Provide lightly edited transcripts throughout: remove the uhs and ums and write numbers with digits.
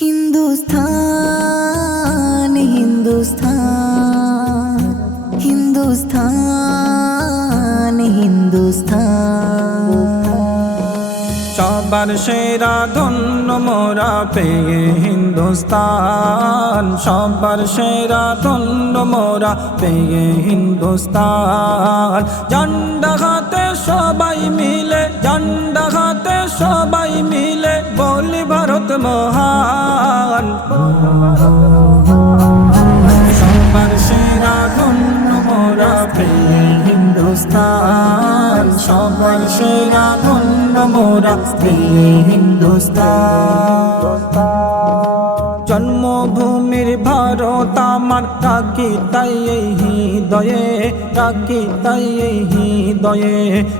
हिंदुस्तान हिंदुस्तान हिंदुस्तान हिंदुस्तान সবার সেরা ধন্য মোরা পেয়ে হিন্দুস্তান, সবার সেরা ধন্য মোরা পেয়ে হিন্দুস্তান। ঝান্ডা হাতে সবাই মিলে, ঝান্ডা হাতে সবাই মিলে বলি ভারত মহান। সবার সেরা ধন্য মোরা পেয়ে হিন্দুস্তান, সবার সেরা ধন্য মোরা পেয়ে হিন্দুস্তান। জন্মভূমির ভারত আমার, রাখি তাই এই হৃদয়ে, রাখি তাই এই হৃদয়ে।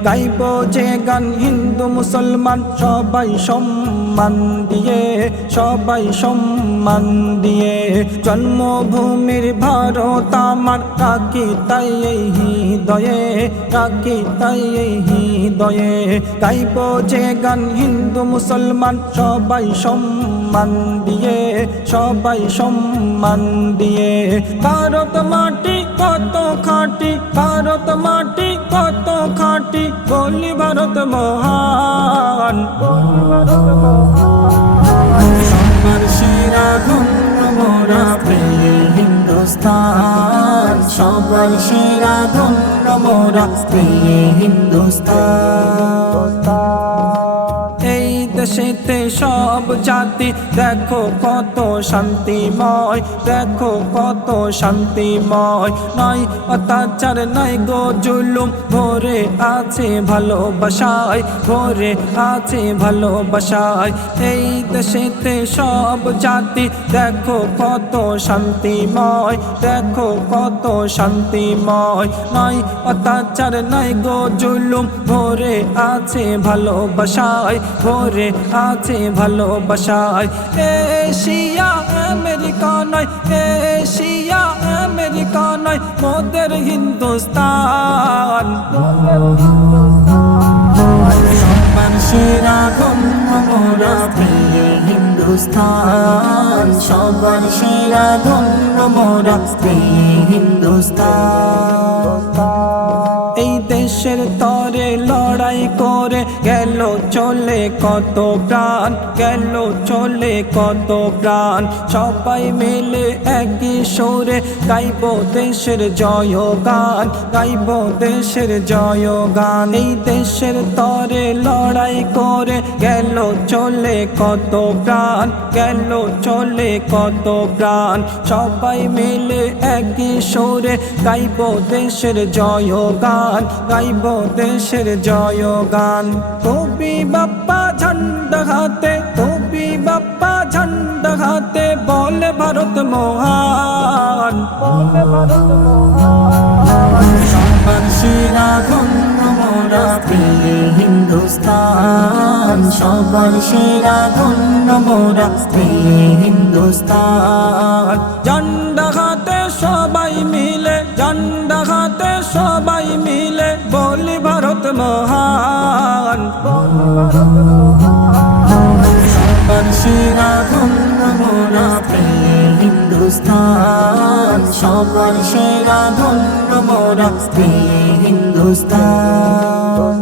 গাইব যে গান হিন্দু মুসলমান সবাই সম্মান দিয়ে, সবাই সম্মান দিয়ে। জন্মভূমির ভারত আমার, রাখি তাই এই হৃদয়ে, রাখি তাই এই হৃদয়ে। গাইব যে গান হিন্দু মুসলমান সবাই সম্মান দিয়ে, সবাই সম্মান দিয়ে। ভারত মাটি কত খাঁটি, ভারত মাটি কত খাঁটি বলি ভারত মহান। সবার সেরা ধন্য মোরা পেয়ে হিন্দুস্তান, সবার সেরা ধন্য মোরা পেয়ে হিন্দুস্তান। এই দেশেতে সব জাতি দেখো কত শান্তিময়, দেখো কত শান্তিময়। নয় অত্যাচার নাই গো জুলুম, ভরে আছে ভালোবাসায়, ভরে আছে ভালোবাসায়। এই দেশেতে সব জাতি দেখো কত শান্তিময়, দেখো কত শান্তিময়। নয় অত্যাচার নাই গো জুলুম, ভরে আছে ভালোবাসায়, ভরে আছে ভালোবাসায়। এশিয়া আমেরিকা নয়, এশিয়া আমেরিকা নয় মোদের হিন্দুস্তান। সবার সেরা ধন্য মোরা পেয়ে হিন্দুস্তান, সবার সেরা ধন্য মোরা পেয়ে হিন্দুস্তান। এই দেশের তরে লড়াই করে গেল চলে কত প্রাণ, গেল চলে কত প্রাণ। সবাই মিলে একই সুরে গাইব দেশের জয়গান, গাইব দেশের জয়গান। এই দেশের তরে লড়াই করে গেল চলে কত প্রাণ, গেল চলে কত প্রাণ। সবাই মিলে একই সুরে গাইব দেশের জয়গান, গাইব দেশের জয়গান। কবি বাপ্পা ঝান্ডা হাতে, কবি বাপ্পা ঝান্ডা হাতে বলে ভারত মহান, বলে ভারত মহান। সবার সেরা ধন্য মোরা পেয়ে হিন্দুস্তান, সবার সেরা ধন্য মোরা পেয়ে হিন্দুস্তান। ঝান্ডা হাতে সবাই মিলে, ঝান্ডা হাতে সবাই মিলে বলি ভারত মহান। সবার সেরা ধন্য মোরা পেয়ে হিন্দুস্তান, সবার সেরা ধন্য মোরা পেয়ে হিন্দুস্তান।